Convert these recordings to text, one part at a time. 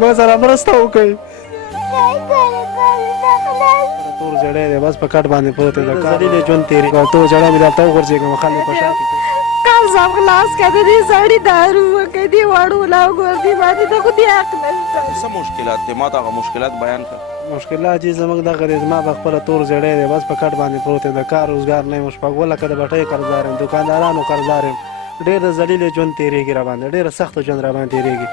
ما سره مرسته وکړئ تور زړی دی بس په کټ باندې پروت دی د ذلیل ژوند تېرې کوه تو زړی مې دلته وغورځېږم خل مې په شا کې کال صاحب خلاص کړه دې سړي دارو وکړې دې واړو لاوګور دې باندې ته خو دې حق نشته څه مشکلات دي ما ته هغه مشکلات بیان کړه مشکلات چې زموږ دغه دی زما په خپله تور زړی دی بس په کټ باندې پروت یم د کار روزګار نه یم شپږ لکه د بټۍ قرضدار یم دوکاندارانو قرضدار یم ډېر د ذلیل ژوند تېرېږي را باندې ډېره سخته ژوند را باندې تېرېږي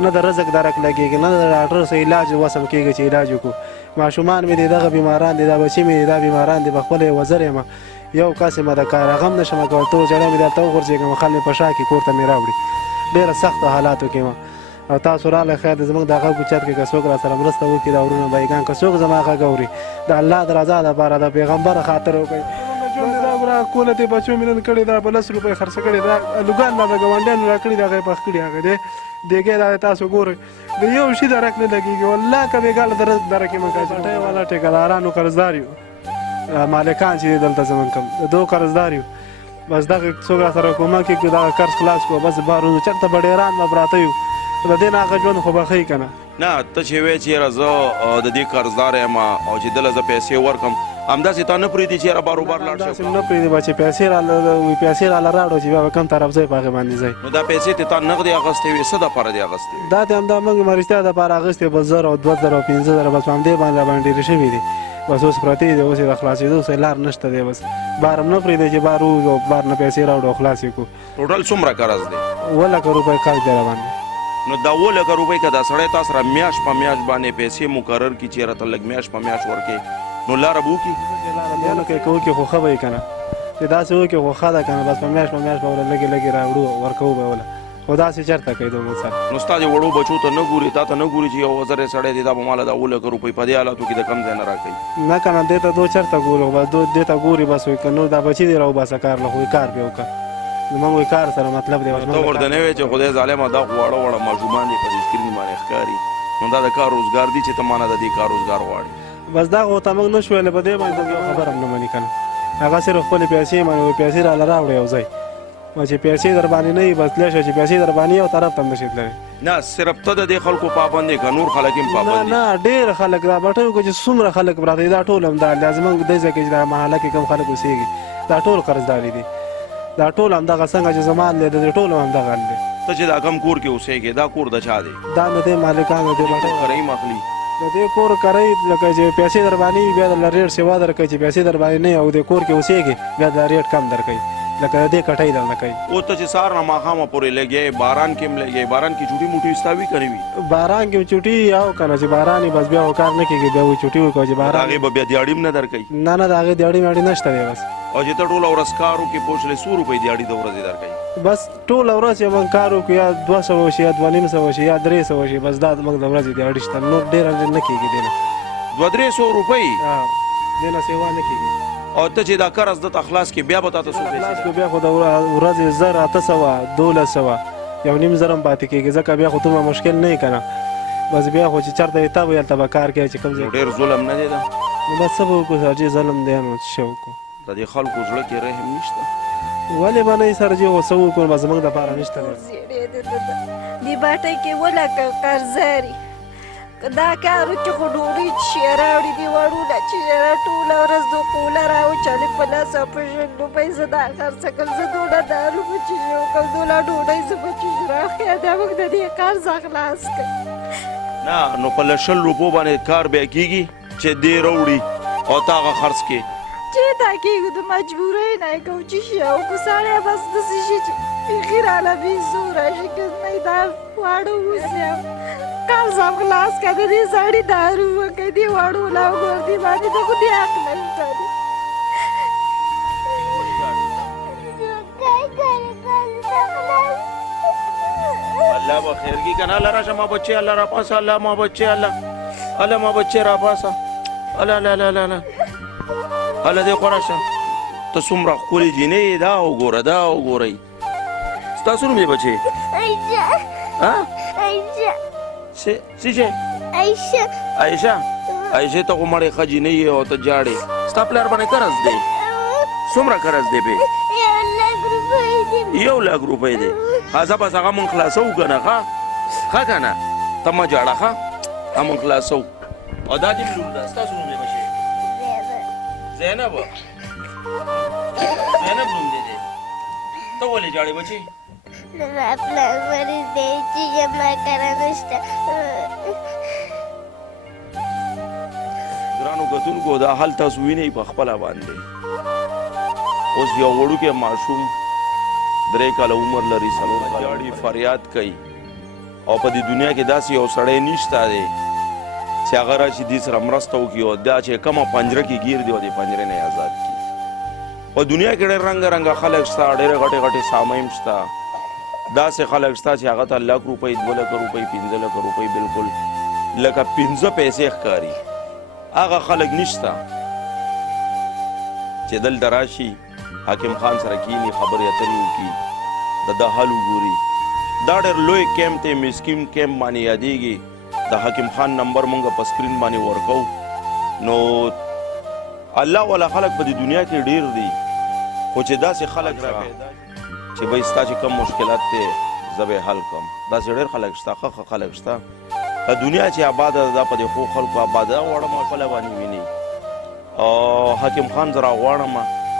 نه د رزق درک لګېږي نه د ډاکټر سره علاج وسم کېږي چې علاج وکړو ماشومان مې دي دغه بیماران دي دا بچي مې دي دا بیماران دي په خپله وزر یم یو کس یم د کار غم نه شم کولی تو زړی مې دلته وغورځېږم خل مې په شا کې کور ته مې راوړي ډېره سختو حالاتو کې یم او تاسو راغلی خیر د زموږ د غږ اوچت کې که څوک را سره مرسته وکړي دا ورونه بایګان که څوک زما غږ اوري د الله د رضا دپاره د پیغمبره خاطر وکړئ دا کوله دې بچو مې نن کړې دا په 10 روپۍ خرڅه کړې دا لوګان دا د ګاونډیانو را کړي دا هغه یې پخ کړي هغه دی دیګې دا تاسو ګورئ د یو شي درک نه لګېږي والله که بېګاله درک یې مه کوه بټۍ والا ټیکهدارانو قرضدار یو مالکان چې دي دلته زمونږ کوم د دو قرضدار یو بس دغه څوک را سره کومک وکړي دغه قرض خلاص کړو بس بارونو چېرته به ډېران به پراته یو د دې نه هغه ژوند خو به ښیي که نه نه ته چې وایې چې یاره زه د دې قرضدار یم او چې دله زه پیسې ورکړم همداسې تا نه پرېږدي چې یاره باروبار لاړ شم داسې نه پرېږدي به چې پیسې راله راوړو چې بیا به کوم طرف ځای په هغې باندې ځئ نو دا پیسې ته تا نغدې اخیستې وې څه دپاره دې اخیستې وې دا ته همدا موږ رښتیا دپاره اخیستې بس 1000 او 2000 او 5000 بس په همدې باندې را باندې ډېرې شوي دي بس اوس پرتې دي اوس یې د خلاصېدو څه لار نشته دی بس بار هم نه پرېږدی چې بار ووځو بار نه پیسې راوړو او خلاص یې کړو ټوټل څومره قرض دی 2 لکه روپۍ قرض دی را باندې نو دا 2 لکه روپۍ که دا سړی تا سره میاشت په میاشت باندې پیسې مقرر کړي چې یاره ته لږ میاشت په میاشت ورکړې نو لاره به وکړي لاره که وکړي خو ښه به وي که نه چې داسې وکړي خو ښه ده که نه بس په میاشت به وله لږې لږې راوړو ورکوو به وله خو داسې چېرته کوي دومره سره نو ستا دې وړو بچو ته نه ګوري تا ته نه ګوري چې یو وزری سړی دی دا به ماله دا 2 لکه روپۍ په دې حالاتو کې د کم ځای نه راکوي نه که نه دې ته دو چېرته ګورو بس دې ته ګوري بس وایي که نور دا بچي دې راوباسه کار له خو کار پې وکړه زمونږ وایي کار سره مطلب دی ته ورته نه وایې چې خدای ظالمه دا خو واړه واړه ماشومان دي په دې سکرین باندې ښکاري نو دا د کار روزګار دي چې ته مانه د دې کار روزګار غواړې بس دا خو ته موږ نه شو ویلی په دې باندې یو خبره هم نه مني که نه هغه صرف خپلې پیسې مني وایي پیسې راله راوړه یو ځای چې پیسې در باندې نه وي بس تللی شه چې پیسې در باندې یو طرف ته هم نشي تللی نه صرف ته د دې خلکو پابند یې که نور خلک هم پابند دي نه ډېر خلک دا بټیو کې چې څومره خلک پراته دي دا ټول همدا دا زموږ دې ځای کې چې دا محله کې کوم خلک اوسېږي دا ټول قرضداري دي دا ټول همدغه څنګه چې زما حال دی د ټول همدغه حال دی ته چې دا کم کور کې اوسېږې دا کور د چا دی دا نه دی مالکانو دی بټۍ کرۍ مخلي د دې کور کرۍ لکه چې پیسې در باندې وي بیا درله ریټ سیوا درکوي چې پیسې در باندې نه وي او د کور کې اوسېږي بیا د ریټ کم درکوي لکه د دې کټۍ درنه کوي اوس ته چې سهار نه ماښامه پورې لګې باران کې هم لګې باران کې چوټي موټي ستا وي که نه وي باران کې چوټي او که نه چې باران وي بس بیا خو کار نه کېږي بیا وایي چوټي وکړو چې د باران هغې به بیا دیاړي هم نه درکوي نه نه د هغې دیاړي میاړي نشته دی بس او چې ته ټوله ورځ کار وکړې پوه شولې 100 روپۍ دیاړي د ورځې درکوي بس ټوله ورځ یې موږ کار وکړو یا 200 وشي یا 250 شي یا 300 وشي بس دا موږ د ورځې دیاړي شته نور ډېر نه کېږي دی نه 200-300 روپۍ دې نه سیوا نه کېږي او ته چې دا قرض دته خلاص کې بیا به تا ته څو خلاص پیسې کړو بیا خو د ورځې 1800 1200 یو نیم زر هم پاتې کېږي ځکه بیا خو دومره مشکل نه وي که نه بس بیا خو چې چېرته وي ته به هلته به کار کوې چې کوم ځای ډېر ظلم نه دی دا نو بس څه به وکړو سر جي ظلم دی نو څه شی وکړو د دې خلکو زړه کې رحم نشته ولې به نه وي سر جي خو څه وکړو بس زموږ دپاره نشته دی دې باټۍ کې ولکه قرضداري دا کار وکړي خو ډوډۍ چې راوړي دې وړونه چې ټوله ورځ د کوله راوچلې په 10 او په 20 روپۍ زه دا خرڅه کړم زه دونه دارو به چیښې وکړم دونه ډوډۍ زه به چیښې راخیا دا موږ د دې قرض خلاص کړ نه نو په 100 روپو باندې کار بیا کېږي چې دې راوړي او ته هغه خرڅ کړې چېرته کېږو د مجبورۍ نه یې کوو چیښې وکړو سړی بس داسې شي چې بیخي راله بېزوره شي که نه دا واړه اوسي کال صاحب خلاص کړه د دې سړي دارو وکړې دې واړو لاوګور دې باندې ته خو دې حق نشته دی الله به خیر کړي که نه الله راشه ما بچې الله راپاسه الله ما بچې الله ما بچې راپاسه الله الله الله الله الله دې خوا راشه ته څومره ښکلې جینۍ یې دا وګوره دا وګورئ ستاسو نوم یې بچې څه شی عایشه عایشې ته خو مړې ښه جینۍ یې او ته جاړې ستا پلار باندې قرض دی څومره قرض دی پې 1 لک روپۍ دي 1 لک روپۍ دی زه بس هغه مونږ خلاصوو که نه ښه که نه ته مه جاړه ښه هغه مونږ خلاصوو او دا دې لور ده ستاسو نوم دی بچی زینب زینب نوم دی ته ولې جاړې بچی زما پلار مریض دی چې زما کره نشته ګرانو کتونکو دا حال تاسو وینئ په خپله باندې اوس یو وړوکی ماشوم 3 کاله عمر لري 4 جاړي فریاد کوي او په دې دنیا کې داسې یو سړی نشته دی چې هغه راشي دې سره مرسته وکړي او دا چې کومه پنجره کې ګیر دی او دې پنجرې نه آزاد کړي په دنیا کې ډېر رنګه رنګه خلک شته ډېرې غټې غټې سامیم شته داسې خلک شته چې هغه ته 1 لک روپۍ 2 لک روپۍ 15 لک روپۍ بالکل لکه 15 پیسې ښکاري هغه خلک نشته چې دلته راشي حاکم خان سره کینی خبرې اترې وکړي د ده حل وګوري دا ډېر لوی کیمپ دی مسکین کیمپ باندې یادېږي د حاکم خان نمبر مونږ په سکرین باندې ورکو نو الله والا خلک په دې دنیا کې ډېر دي خو چې داسې خلک را پیدا چې بھائی ستا چې کم مشکلات دی زه به حل کړم داسې ډېر خلک شته ښه خلک شته په دنیا چې آباده ده دا په دې ښو خلکو آباده غواړم خپله باندې ویني او حاکم خان زه راغواړم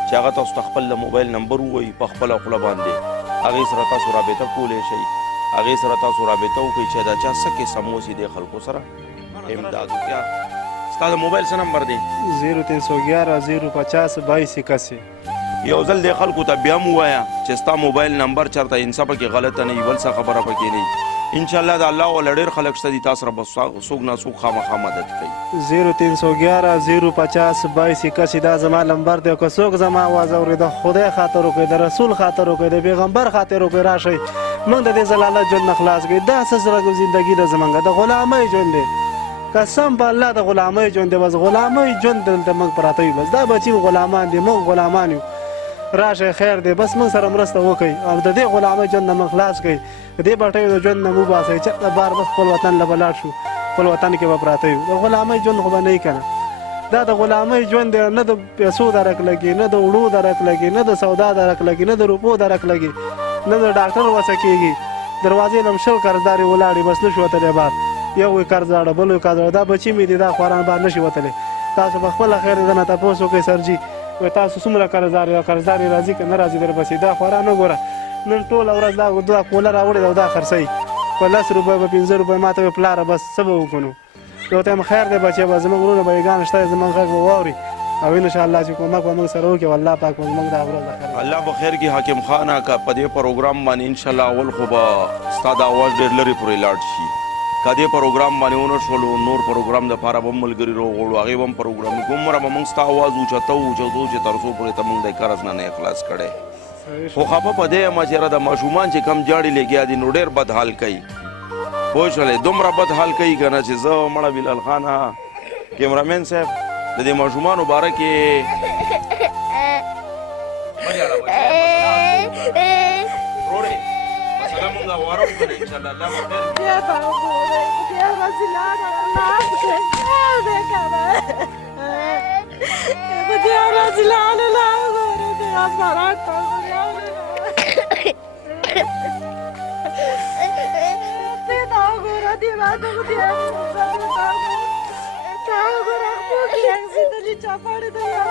چې هغه تاسو ته خپل د موبایل نمبر ووایي په خپله خوله باندې هغې سره تاسو رابطه کولی شئ هغې سره تاسو رابطه وکړئ چې دا چا څه قسم اوسي دې خلکو سره امداد وکړه ستا د موبایل څه نمبر دی 0311 050 2281 یو ځل دې خلکو ته بیا م ووایه چې ستا موبایل نمبر چېرته انسه پکې غلطه نه وي بل څه خبره پکې نه وي انشاءالله د الله والا ډېر خلک شته دي تا سره به څوک نه څوک خامخا مدد کوي 0311 050 2281 دا زما نمبر دی که څوک زما اواز اوري د خدای خاطر وکړئ د رسول خاطر وکړئ د پیغمبر خاطر وکړئ راشئ موږ د دې ضلالت ژوند نه خلاص کړئ دا څه زړه زندګي ده زموږ د غلامۍ ژوند دی قسم په الله د غلامۍ ژوند دی بس غلامۍ ژوند دلته موږ پراته یو بس دا بچي غلامان دي موږ غلامان یو راشه خیر دی بس موږ سره مرسته وکړئ او د دې غلامۍ ژوند نه موږ خلاص کړئ د دې بټیو د ژوند نه مو باسئ چېرته بار بس خپل وطن له به لاړ شو خپل وطن کې به پراته یو د غلامۍ ژوند خو به نه وي که نه دا د غلامۍ ژوند دی نه د پیسو درک لګي نه د وړو درک لګي نه د سودا درک لګي نه د روپو درک لګي نه د ډاکټر وسه کېږي دروازې نه م 20 قرضدارې ولاړې بس نه شو وتلی بار یو وی قرض اړه بل وی قرض اړه دا بچي مې دي دا خواران بار نه شي وتلی تاسو په خپله خیر دی نه تپوس وکړئ سرجي وایي تاسو څومره قرضدار یو قرضدار یې راځي که نه راځي در پسې دا خواران نه ګوره نن ټوله ورځ دا کوله راوړې ده او دا خرڅوي په 10 روپۍ به 15 روپۍ ما ته وایي پلاره بس څه به وکړو یو ته یم خیر دی بچی به زموږ وروڼه به یګان شته زموږ غږ به واوري او انشاءالله چې کومک به موږ سره وکړي والله پاک به زموږ دا ورځ الله به خیر کړي حاکم خانه که په دې پروګرام باندې انشاءالله اول خو به ستا د اواز ډېر لرې پورې لاړ شي که دې پروګرام باندې ونه شولو نور پروګرام دپاره به هم ملګري راوغواړو هغې به هم پروګرام وکړو هومره به موږ ستا اواز اوچتو چې تر څو پورې ته موږ د قرض نه اخلاص کړی خو خفه په دې یم چې یاره د ماشومان چې کم جاړې لګیا دي نو ډېر بد حال کوي پوه شولې دومره بد حال کوي که نه چې زه مړه بلال خان کیمرامین صاحب د دې ماشومانو باره کې وروړې مسله مونږ واره وکړو انشاءالله الله به خیر کړي بیا به وګورئ بیا به زلانه لاس کړئ دی که نه په دې ورځ لاړې لا وګورئ بیا فرات ته ته دا وګوره دې باندې خدای تا وګوره خپل کې انځېدلې چاپاړې د یار